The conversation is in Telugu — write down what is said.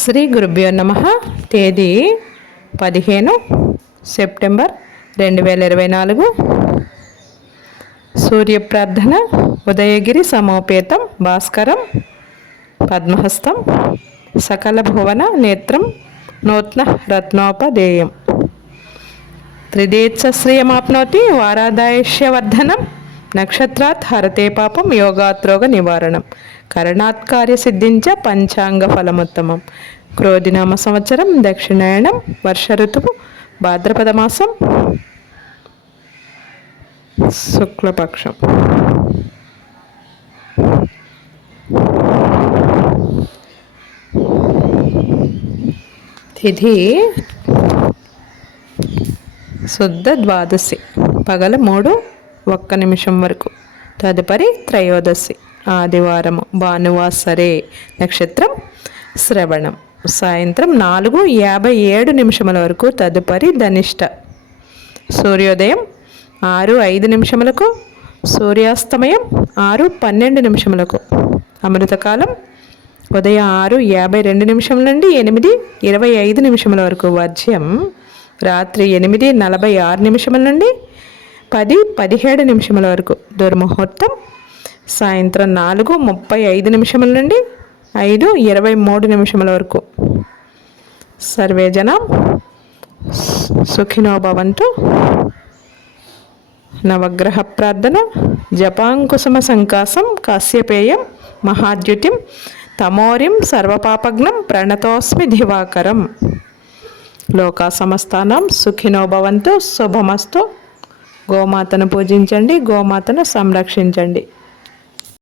శ్రీ గురుభ్యో నమః. తేదీ 15 సెప్టెంబర్ 2024. సూర్యప్రార్థన. ఉదయగిరి సమోపేతం భాస్కరం పద్మహస్తం సకల భువన నేత్రం నూత్న రత్నోపదేయం త్రిదేత్సశ్రియమాప్నోతి వారాదాయష్యవర్ధనం నక్షత్రాత్ హరతే పాపం యోగాత్ రోగ నివారణం కరణాత్ కార్యసిద్ధించ పంచాంగ ఫలముత్తమం. క్రోధినామ సంవత్సరం దక్షిణాయనం వర్ష ఋతువు భాద్రపద మాసం శుక్లపక్షం. తిథి శుద్ధ ద్వాదశి పగల 3:01 వరకు. తదుపరి త్రయోదశి ఆదివారము భానువాసరే. నక్షత్రం శ్రవణం. సాయంత్రం 4:57 వరకు. తదుపరి ధనిష్ట. సూర్యోదయం 6:05 సూర్యాస్తమయం 6:12. అమృతకాలం ఉదయం 6:52 నుండి 8:25 వరకు. వర్జ్యం రాత్రి 8:46 నుండి 10:17 వరకు. దుర్ముహూర్తం సాయంత్రం 4:35 నుండి 5:23 వరకు. సర్వే జనం సుఖినో భవంతు. నవగ్రహ ప్రార్థన. జపాంకుసుమ సంకాసం కాశ్యపేయం మహాద్యుతిం తమోరిం సర్వపాపగ్నం ప్రణతోస్మి దివాకరం. లోకా సమస్తానం సుఖినో భవంతు. శుభమస్తు. గోమాతను పూజించండి, గోమాతను సంరక్షించండి.